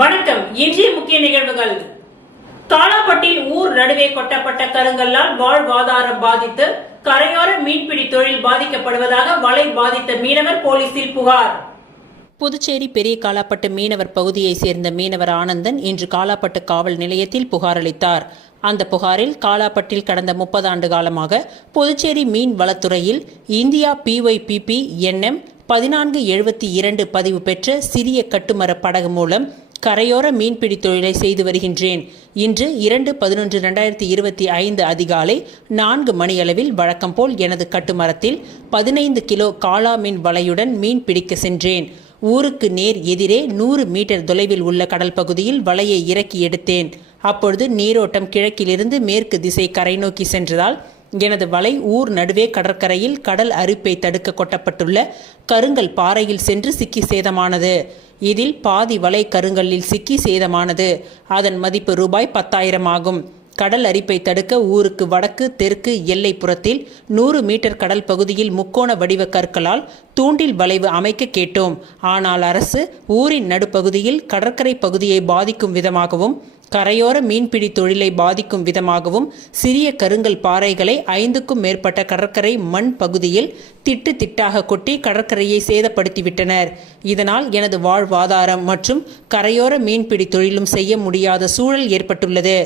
வணக்கம். இன்றைய முக்கிய நிகழ்வுகள். காலாப்பட்டில் ஊர் நடுவே கொட்டப்பட்ட கருங்கல்லால் வாழ்வாதாரம் பாதித்து கரையோர மீன்பிடி தொழில் பாதிக்கப்படுவதாக வலை பாதித்த மீனவர் போலீசில் புகார். புதுச்சேரி பெரிய காலாப்பட்டு மீனவர் பகுதியைச் சேர்ந்த மீனவர் ஆனந்தன் இன்று காலாப்பட்டு காவல் நிலையத்தில் புகார் அளித்தார். அந்த புகாரில் காலாப்பட்டில் கடந்த 30 ஆண்டு காலமாக புதுச்சேரி மீன் வளத்துறையில் இந்தியா PYPP NM 1472 பதிவு பெற்ற சிறிய கட்டுமர படகு மூலம் கரையோர மீன்பிடி தொழிலை செய்து வருகின்றேன். இன்று 2/11/2025 அதிகாலை 4 மணியளவில் வழக்கம் போல் எனது கட்டுமரத்தில் 15 கிலோ காளா மீன் வலையுடன் மீன் பிடிக்க சென்றேன். ஊருக்கு நேர் எதிரே 100 மீட்டர் தொலைவில் உள்ள கடல் பகுதியில் வலையை இறக்கி எடுத்தேன். அப்பொழுது நீரோட்டம் கிழக்கிலிருந்து மேற்கு திசை கரை நோக்கி சென்றதால் எனது வலை ஊர் நடுவே கடற்கரையில் கடல் அரிப்பை தடுக்க கொட்டப்பட்டுள்ள கருங்கல் பாறையில் சென்று சிக்கி சேதமானது. இதில் பாதி வலை கருங்கல்லில் சிக்கி சேதமானது. அதன் மதிப்பு ரூபாய் 10,000 ஆகும். கடல் அரிப்பை தடுக்க ஊருக்கு வடக்கு தெற்கு எல்லைப்புறத்தில் 100 மீட்டர் கடல் பகுதியில் முக்கோண வடிவ கற்களால் தூண்டில் வளைவு அமைக்க கேட்டோம். ஆனால் அரசு ஊரின் நடுப்பகுதியில் கடற்கரை பகுதியை பாதிக்கும் விதமாகவும் கரையோர மீன்பிடி தொழிலை பாதிக்கும் விதமாகவும் சிறிய கருங்கல் பாறைகளை 5க்கும் மேற்பட்ட கடற்கரை மண் பகுதியில் திட்டு திட்டாக கொட்டி கடற்கரையை சேதப்படுத்திவிட்டனர். இதனால் எனது வாழ்வாதாரம் மற்றும் கரையோர மீன்பிடி தொழிலும் செய்ய முடியாத சூழல் ஏற்பட்டுள்ளது.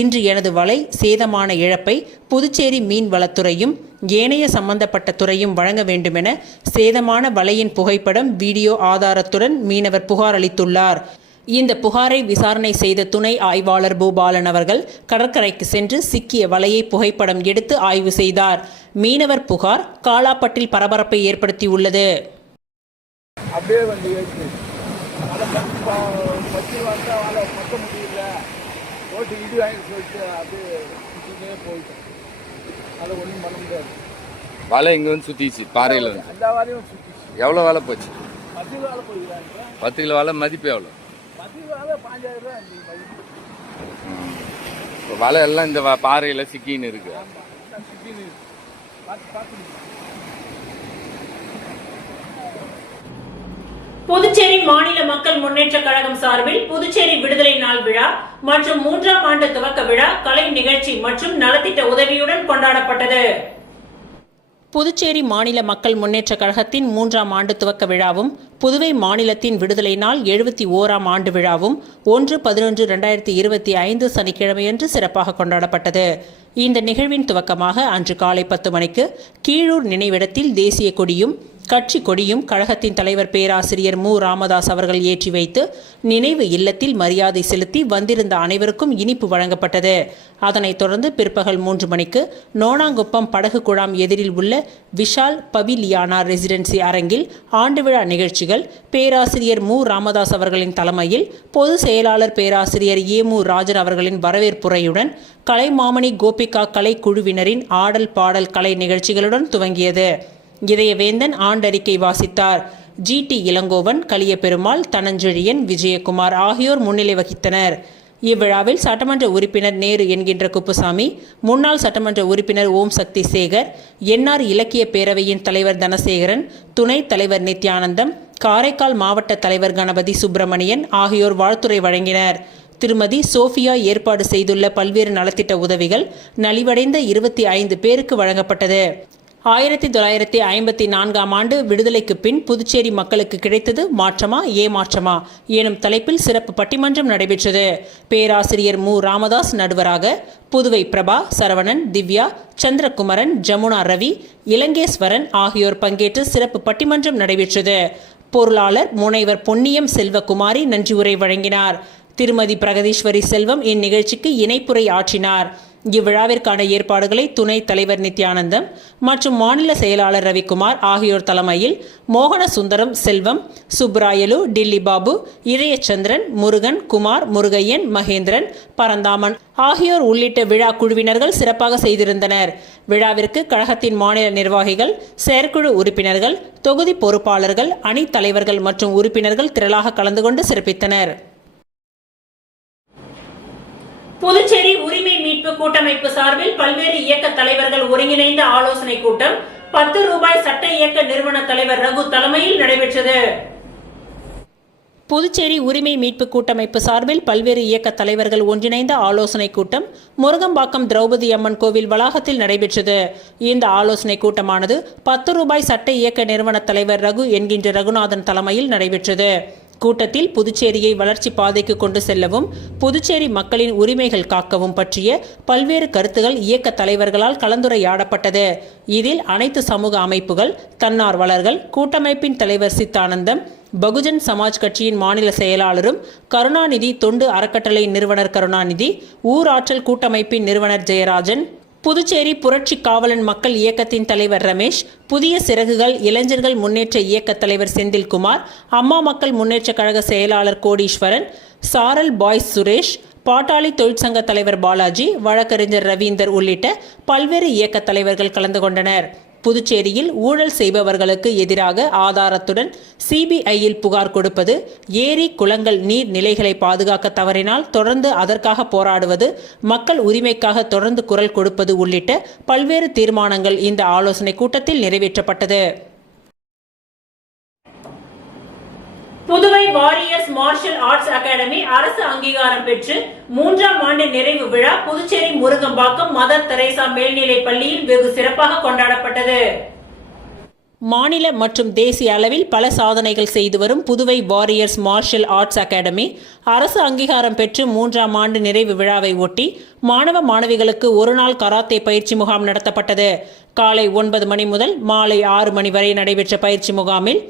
இன்று எனது வலை சேதமான இழப்பை புதுச்சேரி மீன் வளத்துறையும் ஏனைய சம்பந்தப்பட்ட துறையும் வழங்க வேண்டுமென சேதமான வலையின் புகைப்படம் வீடியோ ஆதாரத்துடன் மீனவர் புகார் அளித்துள்ளார். இந்த புகாரை விசாரணை செய்த துணை ஆய்வாளர் பூபாலன் அவர்கள் கடற்கரைக்கு சென்று சிக்கிய வலையை புகைப்படம் எடுத்து ஆய்வு செய்தார். மீனவர் புகார் காலாப்பட்டில் பரபரப்பை ஏற்படுத்தியுள்ளது. வலை இங்க வந்து சுத்திச்சு பாறையில வந்து. எவ்வளவு வலை போச்சு? 10 கிலோ வலை. மதிப்பு எவ்வளவு? வலை எல்லாம் இந்த பாறையில சிக்கின்னு இருக்கு. புதுச்சேரி மாநில மக்கள் முன்னேற்ற கழகம் சார்பில் புதுச்சேரி விடுதலை நாள் விழா மற்றும் 3ஆம் ஆண்டு துவக்க விழா கலை நிகழ்ச்சி மற்றும் நலத்திட்ட உதவியுடன் கொண்டாடப்பட்டது. புதுச்சேரி மாநில மக்கள் முன்னேற்ற கழகத்தின் 3ஆம் ஆண்டு துவக்க விழாவும் புதுவை மாநிலத்தின் விடுதலை நாள் 71ஆம் ஆண்டு விழாவும் 1/11/2025 சனிக்கிழமையன்று சிறப்பாக கொண்டாடப்பட்டது. இந்த நிகழ்வின் துவக்கமாக அன்று காலை 10 மணிக்கு கீழூர் நினைவிடத்தில் தேசிய கொடியும் கட்சி கொடியும் கழகத்தின் தலைவர் பேராசிரியர் மு. ராமதாஸ் அவர்கள் ஏற்றி வைத்து நினைவு இல்லத்தில் மரியாதை செலுத்தி வந்திருந்த அனைவருக்கும் இனிப்பு வழங்கப்பட்டது. அதனைத் தொடர்ந்து பிற்பகல் 3 மணிக்கு நோனாங்குப்பம் படகு குழாம் எதிரில் உள்ள விஷால் பவிலியானா ரெசிடென்சி அரங்கில் ஆண்டு விழா நிகழ்ச்சிகள் பேராசிரியர் மு. ராமதாஸ் அவர்களின் தலைமையில் பொதுச் செயலாளர் பேராசிரியர் ஏ. மு. ராஜன் அவர்களின் வரவேற்புரையுடன் கலைமாமணி கோபிகா கலை குழுவினரின் ஆடல் பாடல் கலை நிகழ்ச்சிகளுடன் துவங்கியது. இதயவேந்தன் ஆண்டறிக்கை வாசித்தார். GT இளங்கோவன், கலியபெருமாள், தனஞ்செழியன், விஜயகுமார் ஆகியோர் முன்னிலை வகித்தனர். இவ்விழாவில் சட்டமன்ற உறுப்பினர் நேரு என்கின்ற குப்புசாமி, முன்னாள் சட்டமன்ற உறுப்பினர் ஓம் சக்தி சேகர், NR இலக்கிய பேரவையின் தலைவர் தனசேகரன், துணைத் தலைவர் நித்யானந்தம், காரைக்கால் மாவட்ட தலைவர் கணபதி சுப்பிரமணியன் ஆகியோர் வாழ்த்துரை வழங்கினர். திருமதி சோஃபியா ஏற்பாடு செய்துள்ள பல்வேறு நலத்திட்ட உதவிகள் நலிவடைந்த 25 பேருக்கு வழங்கப்பட்டது. 1954ஆம் ஆண்டு விடுதலைக்கு பின் புதுச்சேரி மக்களுக்கு கிடைத்தது மாற்றமா ஏமாற்றமா எனும் தலைப்பில் சிறப்பு பட்டிமன்றம் நடைபெற்றது. பேராசிரியர் மு. ராமதாஸ் நடுவராக, புதுவை பிரபா, சரவணன், திவ்யா, சந்திரகுமரன், ஜமுனா ரவி, இலங்கேஸ்வரன் ஆகியோர் பங்கேற்று சிறப்பு பட்டிமன்றம் நடைபெற்றது. பொருளாளர் முனைவர் பொன்னியம் செல்வகுமாரி நன்றி உரை வழங்கினார். திருமதி பிரகதீஸ்வரி செல்வம் இந்நிகழ்ச்சிக்கு இணைப்புரை ஆற்றினார். இவ்விழாவிற்கான ஏற்பாடுகளை துணைத் தலைவர் நித்யானந்தம் மற்றும் மாநில செயலாளர் ரவிக்குமார் ஆகியோர் தலைமையில் மோகன சுந்தரம், செல்வம், சுப்ராயலு, டில்லி பாபு, இதயச்சந்திரன், முருகன், குமார், முருகையன், மகேந்திரன், பரந்தாமன் ஆகியோர் உள்ளிட்ட விழா குழுவினர்கள் சிறப்பாக செய்திருந்தனர். விழாவிற்கு கழகத்தின் மாநில நிர்வாகிகள், செயற்குழு உறுப்பினர்கள், தொகுதி பொறுப்பாளர்கள், அணி தலைவர்கள் மற்றும் உறுப்பினர்கள் திரளாக கலந்து கொண்டு சிறப்பித்தனர். புதுச்சேரி உரிமை மீட்பு கூட்டமைப்பு சார்பில் பல்வேறு இயக்க தலைவர்கள் ஒருங்கிணைந்த ஆலோசனை கூட்டம் 10 ரூபாய் சட்ட இயக்க நிறுவன தலைவர் ரகு தலைமையில் நடைபெற்றது. புதுச்சேரி உரிமை மீட்பு கூட்டமைப்பு சார்பில் பல்வேறு இயக்க தலைவர்கள் ஒன்றிணைந்த ஆலோசனைக் கூட்டம் முருகம்பாக்கம் திரௌபதி அம்மன் கோவில் வளாகத்தில் நடைபெற்றது. இந்த ஆலோசனைக் கூட்டமானது 10 ரூபாய் சட்ட இயக்க நிறுவன தலைவர் ரகு என்கின்ற ரகுநாதன் தலைமையில் நடைபெற்றது. கூட்டத்தில் புதுச்சேரியை வளர்ச்சி பாதைக்கு கொண்டு செல்லவும் புதுச்சேரி மக்களின் உரிமைகள் காக்கவும் பற்றிய பல்வேறு கருத்துகள் இயக்க தலைவர்களால் கலந்துரையாடப்பட்டது. இதில் அனைத்து சமூக அமைப்புகள், தன்னார்வலர்கள், கூட்டமைப்பின் தலைவர் சித்தானந்தம், பகுஜன் சமாஜ் கட்சியின் மாநில செயலாளரும் கருணாநிதி தொண்டு அறக்கட்டளை நிறுவனர் கருணாநிதி, ஊராற்றல் கூட்டமைப்பின் நிறுவனர் ஜெயராஜன், புதுச்சேரி புரட்சி காவலன் மக்கள் இயக்கத்தின் தலைவர் ரமேஷ், புதிய சிறகுகள் இளைஞர்கள் முன்னேற்ற இயக்க தலைவர் செந்தில்குமார், அம்மா மக்கள் முன்னேற்ற கழக செயலாளர் கோடீஸ்வரன், சாரல் பாய்ஸ் சுரேஷ், பாட்டாளி தொழிற்சங்க தலைவர் பாலாஜி, வழக்கறிஞர் ரவீந்தர் உள்ளிட்ட பல்வேறு இயக்க தலைவர்கள் கலந்து கொண்டனர். புதுச்சேரியில் ஊழல் செய்பவர்களுக்கு எதிராக ஆதாரத்துடன் சிபிஐயில் புகார் கொடுப்பது, ஏரி குளங்கள் நீர் நிலைகளை பாதுகாக்க தவறினால் தொடர்ந்து அதற்காக போராடுவது, மக்கள் உரிமைக்காக தொடர்ந்து குரல் கொடுப்பது உள்ளிட்ட பல்வேறு தீர்மானங்கள் இந்த ஆலோசனை கூட்டத்தில் நிறைவேற்றப்பட்டது. Puduvai warriors martial arts academy அரசு அங்கீகாரம் பெற்று 3ஆம் ஆண்டு நிறைவு விழா புதுச்சேரி முருகம்பாக்கம் மதர் தெரேசா மேல்நிலைப் பள்ளியில் வெகு சிறப்பாக கொண்டாடப்பட்டது. மாநில மற்றும் தேசிய அளவில் பல சாதனைகள் செய்து வரும் Puduvai warriors martial arts academy அரசு அங்கீகாரம் பெற்று 3ஆம் ஆண்டு நிறைவு விழாவை ஒட்டி மாணவ மாணவிகளுக்கு ஒருநாள் கராத்தே பயிற்சி முகாம் நடத்தப்பட்டது. காலை 9 மணி முதல் மாலை 6 மணி வரை நடைபெற்ற பயிற்சி முகாமில்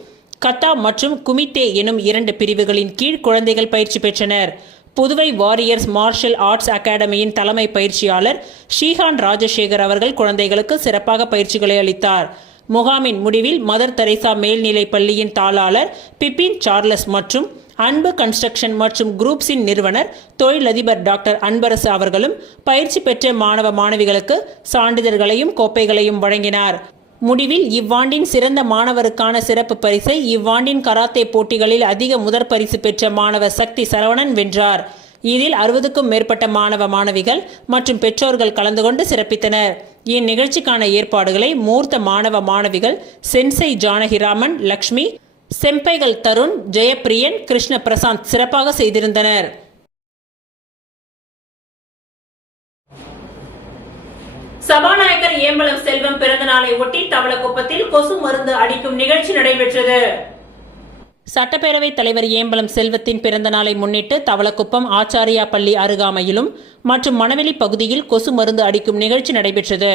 கத்தா மற்றும் குமித்தே எனும் 2 பிரிவுகளின் கீழ் குழந்தைகள் பயிற்சி பெற்றனர். புதுவை வாரியர்ஸ் மார்ஷல் ஆர்ட்ஸ் அகாடமியின் தலைமை பயிற்சியாளர் ஷீஹான் ராஜசேகர் அவர்கள் குழந்தைகளுக்கு சிறப்பாக பயிற்சிகளை அளித்தார். முகாமின் முடிவில் மதர் தெரேசா மேல்நிலைப் பள்ளியின் தாளாளர் பிபின் சார்லஸ் மற்றும் அன்பு கன்ஸ்ட்ரக்ஷன் மற்றும் குரூப்ஸின் நிறுவனர் தொழிலதிபர் டாக்டர் அன்பரசு அவர்களும் பயிற்சி பெற்ற மாணவ மாணவிகளுக்கு சான்றிதழ்களையும் கோப்பைகளையும் வழங்கினார். முடிவில் இவ்வாண்டின் சிறந்த மாணவருக்கான சிறப்பு பரிசை இவ்வாண்டின் கராத்தே போட்டிகளில் அதிக முதற் பரிசு பெற்ற மாணவர் சக்தி சரவணன் வென்றார். இதில் 60க்கும் மேற்பட்ட மாணவ மாணவிகள் மற்றும் பெற்றோர்கள் கலந்து கொண்டு சிறப்பித்தனர். இந்நிகழ்ச்சிக்கான ஏற்பாடுகளை மூர்த்த மாணவ மாணவிகள் சென்சை ஜானகிராமன், லக்ஷ்மி, செம்பைகள் தருண், ஜெயப்பிரியன், கிருஷ்ண பிரசாந்த் சிறப்பாக செய்திருந்தனர். சபாநாயகர் ஏம்பலம் செல்வம் பிறந்த நாளை ஒட்டி தவளக்குப்பத்தில் கொசு மருந்து அடிக்கும் நிகழ்ச்சி நடைபெற்றது. சட்டப்பேரவைத் தலைவர் ஏம்பலம் செல்வத்தின் பிறந்த நாளை முன்னிட்டு தவளக்குப்பம் ஆச்சாரியா பள்ளி அருகாமையிலும் மற்றும் மணவெளி பகுதியில் கொசு மருந்து அடிக்கும் நிகழ்ச்சி நடைபெற்றது.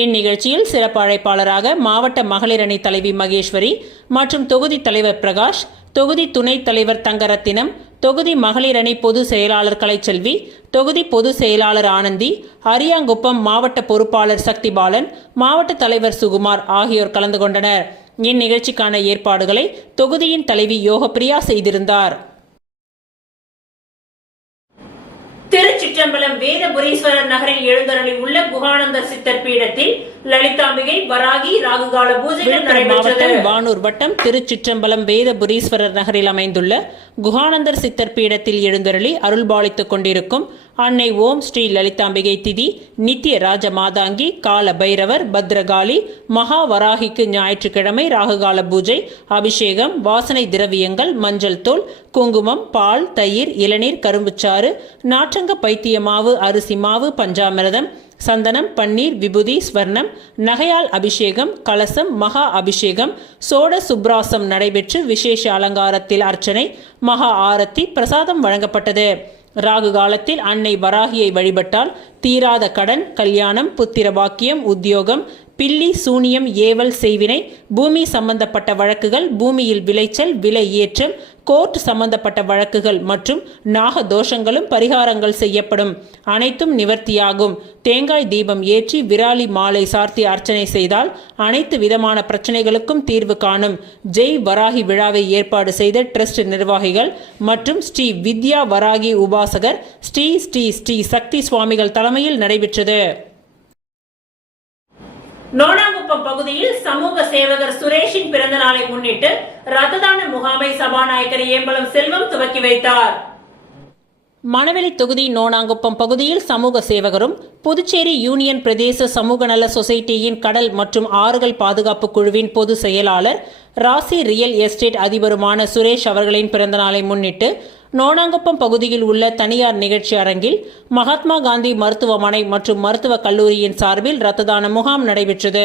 இந்நிகழ்ச்சியில் சிறப்பு அழைப்பாளராக மாவட்ட மகளிர் அணி தலைவி மகேஸ்வரி மற்றும் தொகுதி தலைவர் பிரகாஷ், தொகுதி துணைத் தலைவர் தங்கரத்தினம், தொகுதி மகளிர் அணி பொது செயலாளர் கலைச்செல்வி, தொகுதி பொது செயலாளர் ஆனந்தி, அரியாங்குப்பம் மாவட்ட பொறுப்பாளர் சக்திபாலன், மாவட்ட தலைவர் சுகுமார் ஆகியோர் கலந்து கொண்டனர். இந்நிகழ்ச்சிக்கான ஏற்பாடுகளை தொகுதியின் தலைவி யோகப்பிரியா செய்திருந்தார். திருச்சிற்றம்பலம் வேதபுரீஸ்வரர் நகரில் எழுந்தருளி உள்ள குகானந்தர் சித்தர் பீடத்தில் லலிதாம்பிகை, வராகி, ராகுகால பூஜைகள் நடைபெற்றது. வானூர் வட்டம் திருச்சிற்றம்பலம் வேதபுரீஸ்வரர் நகரில் அமைந்துள்ள குகானந்தர் சித்தர் பீடத்தில் எழுந்தருளி அருள்பாலித்துக் கொண்டிருக்கும் அன்னை ஓம் ஸ்ரீ லலிதாம்பிகை திதி, நித்திய ராஜ மாதாங்கி, கால பைரவர், பத்ரகாளி, மகா வராகிக்கு ஞாயிற்றுக்கிழமை ராகுகால பூஜை, அபிஷேகம், வாசனை திரவியங்கள், மஞ்சள் தூள், குங்குமம், பால், தயிர், இளநீர், கரும்புச்சாறு, நாற்றங்க பைத்திய மாவு, அரிசி மாவு, பஞ்சாமிரதம், சந்தனம், பன்னீர், விபூதி, ஸ்வர்ணம், நகையால் அபிஷேகம், கலசம், மகா அபிஷேகம், சோட சுப்ராசம் நடைபெற்று விசேஷ அலங்காரத்தில் அர்ச்சனை, மகா ஆரத்தி, பிரசாதம் வழங்கப்பட்டது. ராகு காலத்தில் அன்னை வராகியை வழிபட்டால் தீராத கடன், கல்யாணம், புத்திர பாக்கியம், உத்தியோகம், பில்லி, சூனியம், ஏவல், செய்வினை, பூமி சம்பந்தப்பட்ட வழக்குகள், பூமியில் விளைச்சல், விலை ஏற்றம், கோர்ட் சம்பந்தப்பட்ட வழக்குகள் மற்றும் நாக தோஷங்களும் பரிகாரங்கள் செய்யப்படும். அனைத்தும் நிவர்த்தியாகும். தேங்காய் தீபம் ஏற்றி விராலி மாலை சார்த்தி அர்ச்சனை செய்தால் அனைத்து விதமான பிரச்சனைகளுக்கும் தீர்வு காணும். ஜெய் வராகி விழாவை ஏற்பாடு செய்த ட்ரஸ்ட் நிர்வாகிகள் மற்றும் ஸ்ரீ வித்யா வராகி உபாசகர் ஸ்ரீ ஸ்ரீ ஸ்ரீ சக்தி சுவாமிகள் தலைமையில் நடைபெற்றது. நோனாங்குப்பம் பகுதியில் சமூக சேவகர் சுரேஷின் பிறந்த நாளை முன்னிட்டு ரத்ததான முகாமை சபாநாயகர் ஏம்பலம் செல்வம் துவக்கி வைத்தார். மணவெளி தொகுதி நோனாங்குப்பம் பகுதியில் சமூக சேவகரும் புதுச்சேரி யூனியன் பிரதேச சமூக நல சொசைட்டியின் கடல் மற்றும் ஆறுகள் பாதுகாப்பு குழுவின் பொது செயலாளர் ராசி ரியல் எஸ்டேட் அதிபருமான சுரேஷ் அவர்களின் பிறந்தநாளை முன்னிட்டு நோனாங்குப்பம் பகுதியில் உள்ள தனியார் நிகழ்ச்சி அரங்கில் மகாத்மா காந்தி மருத்துவமனை மற்றும் மருத்துவக் கல்லூரியின் சார்பில் இரத்த தான முகாம் நடைபெற்றது.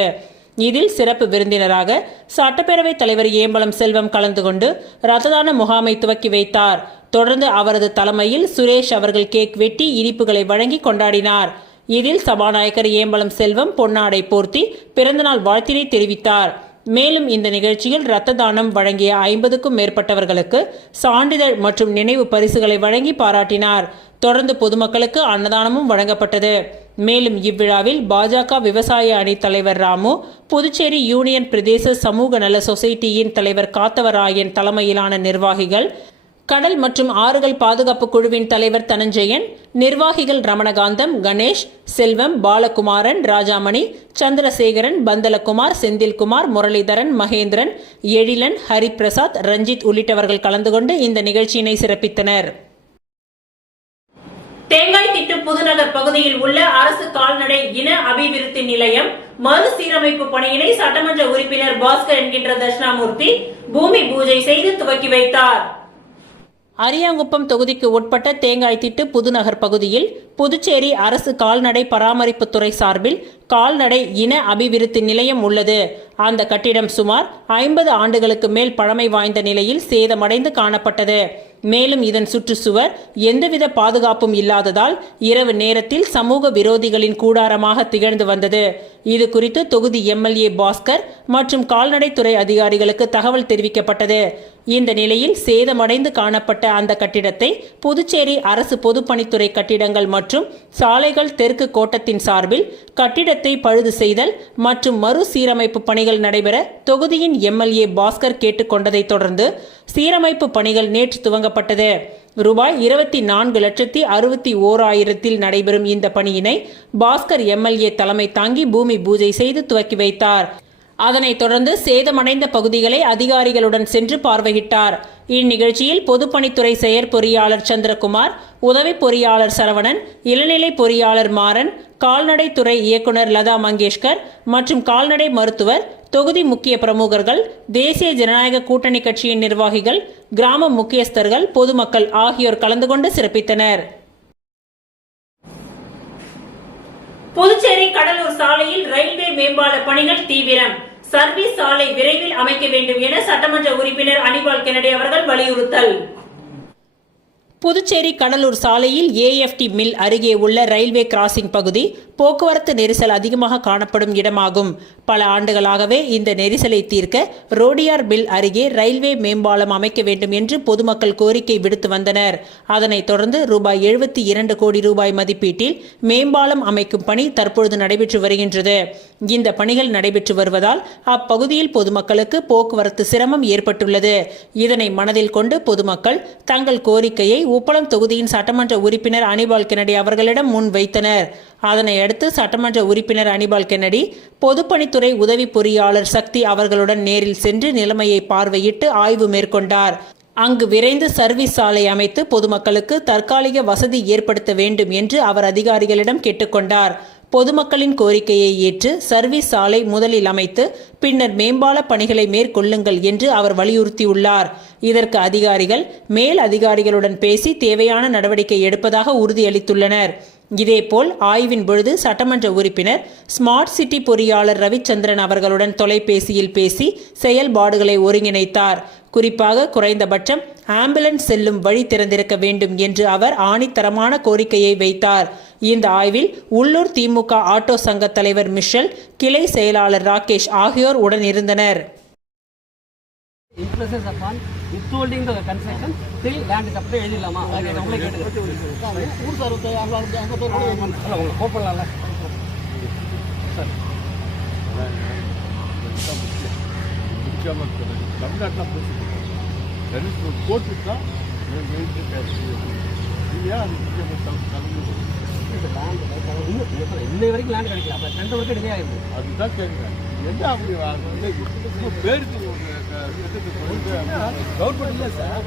இதில் சிறப்பு விருந்தினராக சட்டப்பேரவைத் தலைவர் ஏம்பலம் செல்வம் கலந்து கொண்டு இரத்த தான முகாமை துவக்கி வைத்தார். தொடர்ந்து அவரது தலைமையில் சுரேஷ் அவர்கள் கேக் வெட்டி இனிப்புகளை வழங்கி கொண்டாடினார். இதில் சபாநாயகர் ஏம்பலம் செல்வம் பொன்னாடை போர்த்தி பிறந்தநாள் வாழ்த்தினை தெரிவித்தார். மேலும் இந்த நிகழ்ச்சியில் இரத்த தானம் வழங்கிய 50க்கும் மேற்பட்டவர்களுக்கு சான்றிதழ் மற்றும் நினைவு பரிசுகளை வழங்கி பாராட்டினார். தொடர்ந்து பொதுமக்களுக்கு அன்னதானமும் வழங்கப்பட்டது. மேலும் இவ்விழாவில் பாஜக விவசாய அணி தலைவர் ராமு, புதுச்சேரி யூனியன் பிரதேச சமூக நல சொசைட்டியின் தலைவர் காத்தவராயன் தலைமையிலான நிர்வாகிகள், கடல் மற்றும் ஆறுகள் பாதுகாப்பு குழுவின் தலைவர் தனஞ்சயன், நிர்வாகிகள் ரமணகாந்தம், கணேஷ், செல்வம், பாலகுமாரன், ராஜாமணி, சந்திரசேகரன், பந்தலகுமார், செந்தில்குமார், முரளிதரன், மகேந்திரன், எழிலன், ஹரிபிரசாத், ரஞ்சித் உள்ளிட்டவர்கள் கலந்து கொண்டு இந்த நிகழ்ச்சியினை சிறப்பித்தனர். தேங்காய்திட்டு புதுநகர் பகுதியில் உள்ள அரசு கால்நடை இன அபிவிருத்தி நிலையம் மறுசீரமைப்பு பணியினை சட்டமன்ற உறுப்பினர் பாஸ்கர் என்கின்ற தட்சிணாமூர்த்தி பூமி பூஜை செய்து துவக்கி வைத்தார். அரியாங்குப்பம் தொகுதிக்கு உட்பட்ட தேங்காய்திட்டு புதுநகர் பகுதியில் புதுச்சேரி அரசு கால்நடை பராமரிப்புத்துறை சார்பில் கால்நடை இன அபிவிருத்தி நிலையம் உள்ளது. அந்த கட்டிடம் சுமார் 50 ஆண்டுகளுக்கு மேல் பழமை வாய்ந்த நிலையில் சேதமடைந்து காணப்பட்டது. மேலும் இதன் சுற்றுச்சுவர் எந்தவித பாதுகாப்பும் இல்லாததால் இரவு நேரத்தில் சமூக விரோதிகளின் கூடாரமாக திகழ்ந்து வந்தது. இது குறித்து தொகுதி எம்எல்ஏ பாஸ்கர் மற்றும் கால்நடைத்துறை அதிகாரிகளுக்கு தகவல் தெரிவிக்கப்பட்டது. இந்த நிலையில் சேதமடைந்து காணப்பட்ட அந்த கட்டிடத்தை புதுச்சேரி அரசு பொதுப்பணித்துறை கட்டிடங்கள் மற்றும் சாலைகள் தெற்கு கோட்டத்தின் சார்பில் கட்டிடத்தை பழுது செய்தல் மற்றும் மறுசீரமைப்பு பணிகள் நடைபெற தொகுதியின் எம்எல்ஏ பாஸ்கர் கேட்டுக்கொண்டதை தொடர்ந்து சீரமைப்பு பணிகள் நேற்று துவங்கப்பட்டது. ரூபாய் 24,61,000 நடைபெறும் இந்த பணியினை பாஸ்கர் எம்எல்ஏ தலைமை தாங்கி பூமி பூஜை செய்து துவக்கி வைத்தார். அதனைத் தொடர்ந்து சேதமடைந்த பகுதிகளை அதிகாரிகளுடன் சென்று பார்வையிட்டார். இந்நிகழ்ச்சியில் பொதுப்பணித்துறை செயற்பொறியாளர் சந்திரகுமார், உதவி பொறியாளர் சரவணன், இளநிலை பொறியாளர் மாறன், கால்நடைத்துறை இயக்குநர் லதா மங்கேஷ்கர் மற்றும் கால்நடை மருத்துவர், தொகுதி முக்கிய பிரமுகர்கள், தேசிய ஜனநாயக கூட்டணி கட்சியின் நிர்வாகிகள், கிராம முக்கியஸ்தர்கள், பொதுமக்கள் ஆகியோர் கலந்து கொண்டு சிறப்பித்தனர். புதுச்சேரி கடலூர் சாலையில் ரயில்வே மேம்பால பணிகள் தீவிரம். சர்வீஸ் சாலை விரைவில் அமைக்க வேண்டும் என சட்டமன்ற உறுப்பினர் அனிபால் கென்னடி அவர்கள் வலியுறுத்தல். புதுச்சேரி கடலூர் சாலையில் ஏஎஃப்டி மில் அருகே உள்ள ரயில்வே கிராசிங் பகுதி போக்குவரத்து நெரிசல் அதிகமாக காணப்படும் இடமாகும். பல ஆண்டுகளாகவே இந்த நெரிசலை தீர்க்க ரோடியார் மில் அருகே ரயில்வே மேம்பாலம் அமைக்க வேண்டும் என்று பொதுமக்கள் கோரிக்கை விடுத்து வந்தனர். அதனைத் தொடர்ந்து ரூபாய் 72 கோடி ரூபாய் மதிப்பீட்டில் மேம்பாலம் அமைக்கும் பணி தற்பொழுது நடைபெற்று வருகின்றது. இந்த பணிகள் நடைபெற்று வருவதால் அப்பகுதியில் பொதுமக்களுக்கு போக்குவரத்து சிரமம் ஏற்பட்டுள்ளது. இதனை மனதில் கொண்டு பொதுமக்கள் தங்கள் கோரிக்கையை உப்பளம் தொகுதியின் சட்டமன்ற உறுப்பினர் அனிபால் கென்னடி அவர்களிடம் முன் வைத்தனர். அதனை அடுத்து சட்டமன்ற உறுப்பினர் அனிபால் கென்னடி பொதுப்பணித்துறை உதவி பொறியாளர் சக்தி அவர்களுடன் நேரில் சென்று நிலைமையை பார்வையிட்டு ஆய்வு மேற்கொண்டார். அங்கு விரைந்து சர்வீஸ் சாலை அமைத்து பொதுமக்களுக்கு தற்காலிக வசதி ஏற்படுத்த வேண்டும் என்று அவர் அதிகாரிகளிடம் கேட்டுக்கொண்டார். பொதுமக்களின் கோரிக்கையை ஏற்று சர்வீஸ் சாலை முதலில் அமைத்து பின்னர் மேம்பால பணிகளை மேற்கொள்ளுங்கள் என்று அவர் வலியுறுத்தியுள்ளார். இதற்கு அதிகாரிகள் மேல் அதிகாரிகளுடன் பேசி தேவையான நடவடிக்கை எடுப்பதாக உறுதியளித்துள்ளனர். இதேபோல் ஆய்வின் பொழுது சட்டமன்ற உறுப்பினர் ஸ்மார்ட் சிட்டி பொறியாளர் ரவிச்சந்திரன் அவர்களுடன் தொலைபேசியில் பேசி செயல்பாடுகளை ஒருங்கிணைத்தார். குறிப்பாக குறைந்தபட்சம் ஆம்புலன்ஸ் செல்லும் வழி திறந்திருக்க வேண்டும் என்று அவர் ஆணித்தரமான கோரிக்கையை வைத்தார். இந்த ஆய்வில் உள்ளூர் திமுக ஆட்டோ சங்க தலைவர் மிஷல், கிளை செயலாளர் ராகேஷ் ஆகியோர் உடன் இருந்தனர். Impresses upon withholding the construction till land is approved எழுதிடலாமா? அது நம்மளே கேட்டுக்கிறோம். ஊர் சார் அவங்க போப்படலாம்ல சார். தமிழ்நாட்டில் கோர்ட்டு தான் இன்னை வரைக்கும் லேண்ட் கிடைக்கல. அப்போ 2 வருஷம் டிலே ஆயிருக்கு. அதுதான் கேட்குறேன். என்ன அப்படி பேருக்கு கவர்மெண்ட் இல்லை சார்.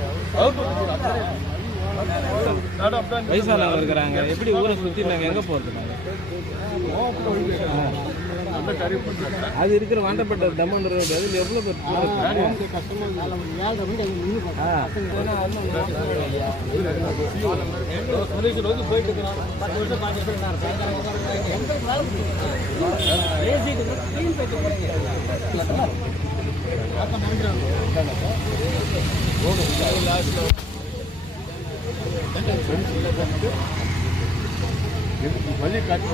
வயசானவங்க இருக்கிறாங்க, எப்படி ஊரை சுற்றி நாங்கள் எங்கே போகிறது? நல்ல காரியம் பண்றாங்க. அது இருக்கிற வாண்டப்பட்ட டமாண்டர் ரோடு அதில் எவ்வளோ பேர் வந்து போயிட்டு இருக்கிறோம். 10 வருஷம் 5 வழி காட்டி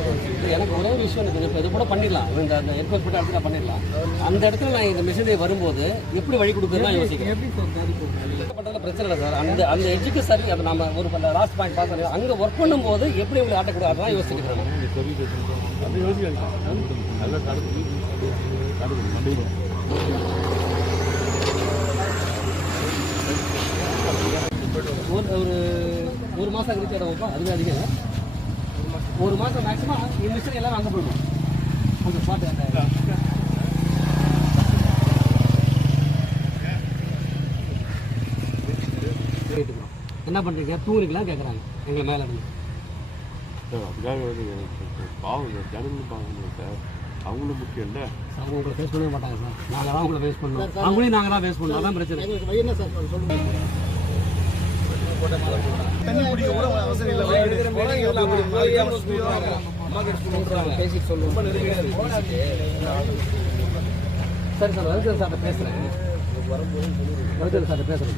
எனக்கு ஒரே விஷயம் இருக்குது. இப்போ இது கூட பண்ணிடலாம், இந்த என்கொயரி இடத்துல பண்ணிடலாம். அந்த இடத்துல நான் இந்த மெஷினரி வரும்போது எப்படி வழி கொடுக்குறதுலாம் யோசிக்கிறேன். பண்ணுறதுல பிரச்சனை இல்லை சார். அந்த எஜுக்கு சரி அதை நம்ம ஒரு லாஸ்ட் பாயிண்ட் பார்த்து அங்கே ஒர்க் பண்ணும்போது எப்படி இப்படி ஆட்டக்கூடாது அதெல்லாம் யோசிக்கிறேன். அது யோசிக்கலாம். நல்லா கடவுள் ஒரு மாதம் கழிச்சு இடம்ப்பா, அதுவே அதிகம். ஒரு மாதம் மேக்ஸிமம் இந்த மிஷின் எல்லாரும் அங்கே போயிடும். அந்த ஸ்பாட் என்ன பண்ணுறீங்க, தூங்குறீங்களா கேட்குறாங்க எங்களை மேலே இருந்து. அதுக்காக பாவம் ஜனங்களும் பார்க்கணும் சார். அவங்களும் முக்கியம் இல்லை. அவங்க உங்களை ஃபேஸ் பண்ணவே மாட்டாங்க சார். நாங்கள் தான் உங்களை ஃபேஸ் பண்ணோம், அவங்களையும் நாங்கள் தான் ஃபேஸ் பண்ணோம். அதான் பிரச்சனை. என்ன சார் சொல்லுங்கள். சரி சார், வளர்ச்சி சார்ட்ட பேசுகிறேன். வளர்ச்சி சார்ட்ட பேசுகிறேன்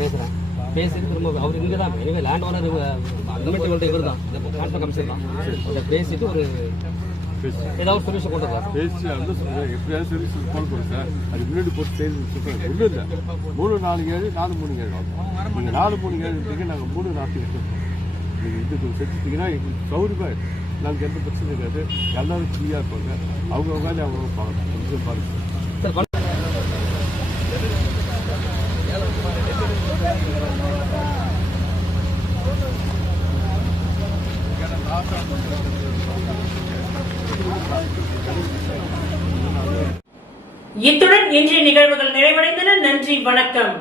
பேசுகிறேன் பேசிட்டு திரும்ப அவர் இங்கே தான் எனவே லேண்ட் ஓனர் கமிட்டி இவர் தான் கான்ட்ராக்ட் கமிஷன் தான். அதை பேசிட்டு ஒரு ஏதாவது சொல்யூஷன் கொண்டு வர பேசி வந்து சொல்லுங்கள். எப்படியாவது சர்வீஸ் போட போகிறோம் சார். அது முன்னாடி போட்டு செய்து சொல்கிறேன். ஒன்றும் இல்லை, 347 437 ஆகும். நீங்கள் 437 இருக்கீங்க, நாங்கள் 340 வச்சுருக்கோம். நீங்கள் இதுக்கு செஞ்சுட்டிங்கன்னா எங்களுக்கு சௌரியமாக இருக்கும். நாங்கள் எந்த பிரச்சனை இருக்காது. எல்லாரும் ஃப்ரீயாக இருப்பாங்க. அவங்க வேலையை அவங்க பார்க்கணும். கொஞ்சம் பாருங்கள். இத்துடன் இன்றைய நிகழ்வுகள் நிறைவடைந்தன. நன்றி, வணக்கம்.